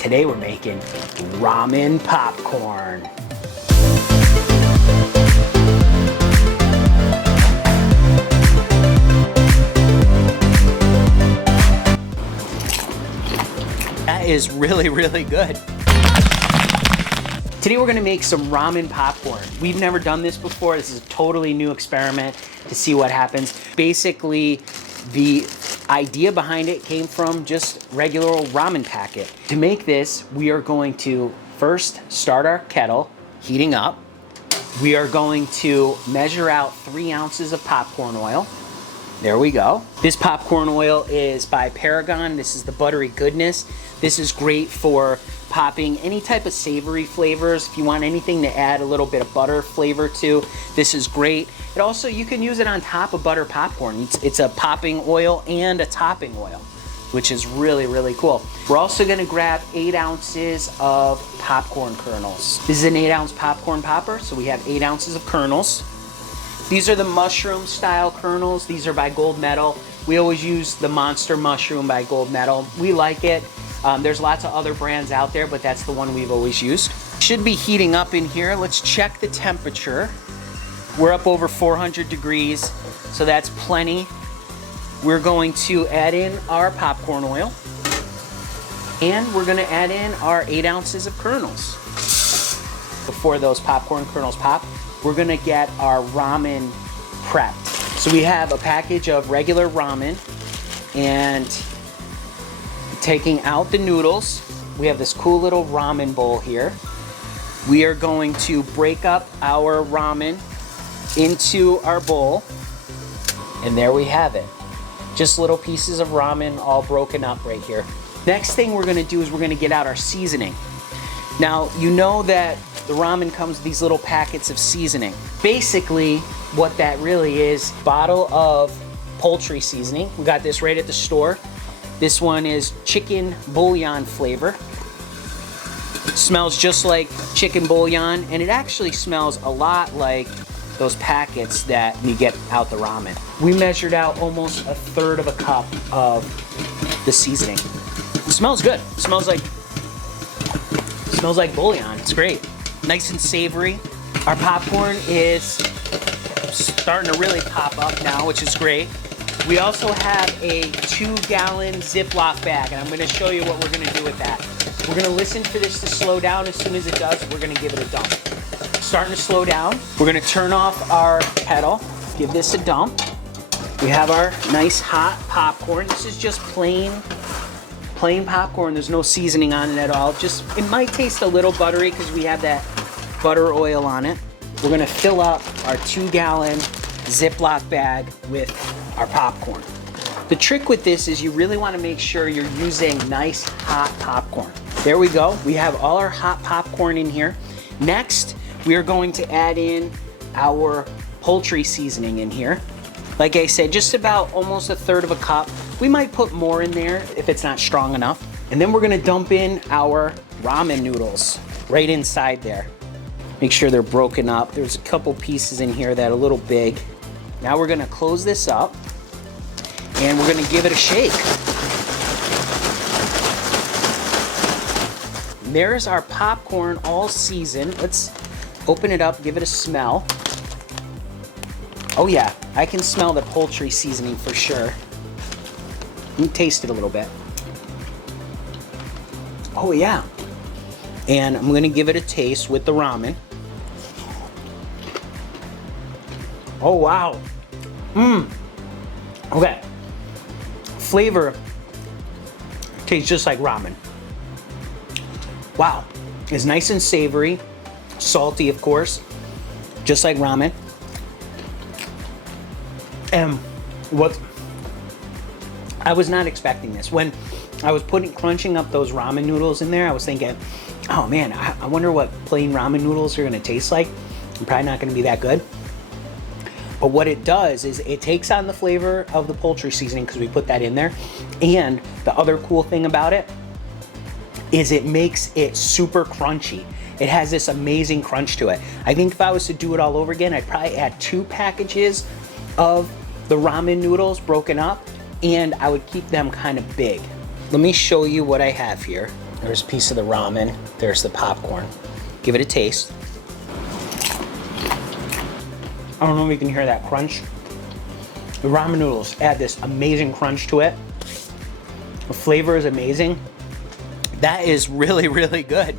Today we're making ramen popcorn. That is really, really good. Today we're gonna make some ramen popcorn. We've never done this before. This is a totally new experiment to see what happens. Basically, the idea behind it came from just regular old ramen packet. To make this, we are going to first start our kettle heating up. We are going to measure out 3 ounces of popcorn oil. There we go. This popcorn oil is by Paragon. This is the buttery goodness. This is great for popping any type of savory flavors. If you want anything to add a little bit of butter flavor to, this is great. It also, you can use it on top of butter popcorn. It's a popping oil and a topping oil, which is really, really cool. We're also gonna grab 8 ounces of popcorn kernels. This is an 8-ounce popcorn popper, so we have 8 ounces of kernels. These are the mushroom style kernels. These are by Gold Medal. We always use the monster mushroom by Gold Medal. We like it. There's lots of other brands out there, but that's the one we've always used. Should be heating up in here. Let's check the temperature. We're up over 400 degrees, so that's plenty. We're going to add in our popcorn oil, and we're gonna add in our 8 ounces of kernels. Before those popcorn kernels pop, we're gonna get our ramen prepped. So we have a package of regular ramen, and taking out the noodles, we have this cool little ramen bowl here. We are going to break up our ramen into our bowl, and there we have it. Just little pieces of ramen all broken up right here. Next thing we're gonna do is we're gonna get out our seasoning. Now, you know that the ramen comes with these little packets of seasoning. Basically, what that really is, bottle of poultry seasoning. We got this right at the store. This one is chicken bouillon flavor. It smells just like chicken bouillon, and it actually smells a lot like those packets that we get out the ramen. We measured out almost 1/3 of a cup of the seasoning. It smells good. It smells like bouillon. It's great. Nice and savory. Our popcorn is starting to really pop up now, which is great. We also have a 2-gallon Ziploc bag, and I'm gonna show you what we're gonna do with that. We're gonna listen for this to slow down. As soon as it does, we're gonna give it a dump. Starting to slow down. We're gonna turn off our kettle, give this a dump. We have our nice hot popcorn. This is just plain popcorn. There's no seasoning on it at all. Just, it might taste a little buttery because we have that butter oil on it. We're gonna fill up our 2-gallon Ziploc bag with our popcorn. The trick with this is you really want to make sure you're using nice hot popcorn. There we go. We have all our hot popcorn in here. Next, we are going to add in our poultry seasoning in here. Like I said, just about almost 1/3 of a cup. We might put more in there if it's not strong enough. And then we're gonna dump in our ramen noodles right inside there. Make sure they're broken up. There's a couple pieces in here that are a little big. Now we're gonna close this up, and we're gonna give it a shake. There's our popcorn all seasoned. Let's open it up, give it a smell. Oh yeah, I can smell the poultry seasoning for sure. Let me taste it a little bit. Oh yeah. And I'm gonna give it a taste with the ramen. Oh wow. Okay. Flavor tastes just like ramen. Wow. It's nice and savory, salty of course, just like ramen. And what I was not expecting this. When I was crunching up those ramen noodles in there, I was thinking, oh man, I wonder what plain ramen noodles are gonna taste like. I'm probably not gonna be that good. But what it does is it takes on the flavor of the poultry seasoning because we put that in there. And the other cool thing about it is it makes it super crunchy. It has this amazing crunch to it. I think if I was to do it all over again, I'd probably add 2 packages of the ramen noodles broken up, and I would keep them kind of big. Let me show you what I have here. There's a piece of the ramen. There's the popcorn. Give it a taste. I don't know if you can hear that crunch. The ramen noodles add this amazing crunch to it. The flavor is amazing. That is really, really good.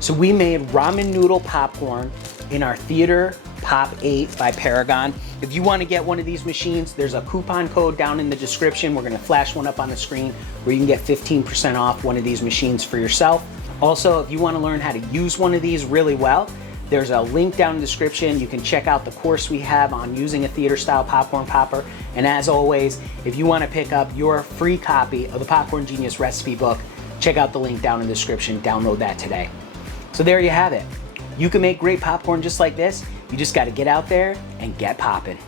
So we made ramen noodle popcorn in our Theater Pop 8 by Paragon. If you want to get one of these machines, there's a coupon code down in the description. We're going to flash one up on the screen where you can get 15% off one of these machines for yourself. Also, if you want to learn how to use one of these really well, there's a link down in the description. You can check out the course we have on using a theater style popcorn popper. And as always, if you want to pick up your free copy of the Popcorn Genius recipe book, check out the link down in the description. Download that today. So there you have it. You can make great popcorn just like this. You just got to get out there and get popping.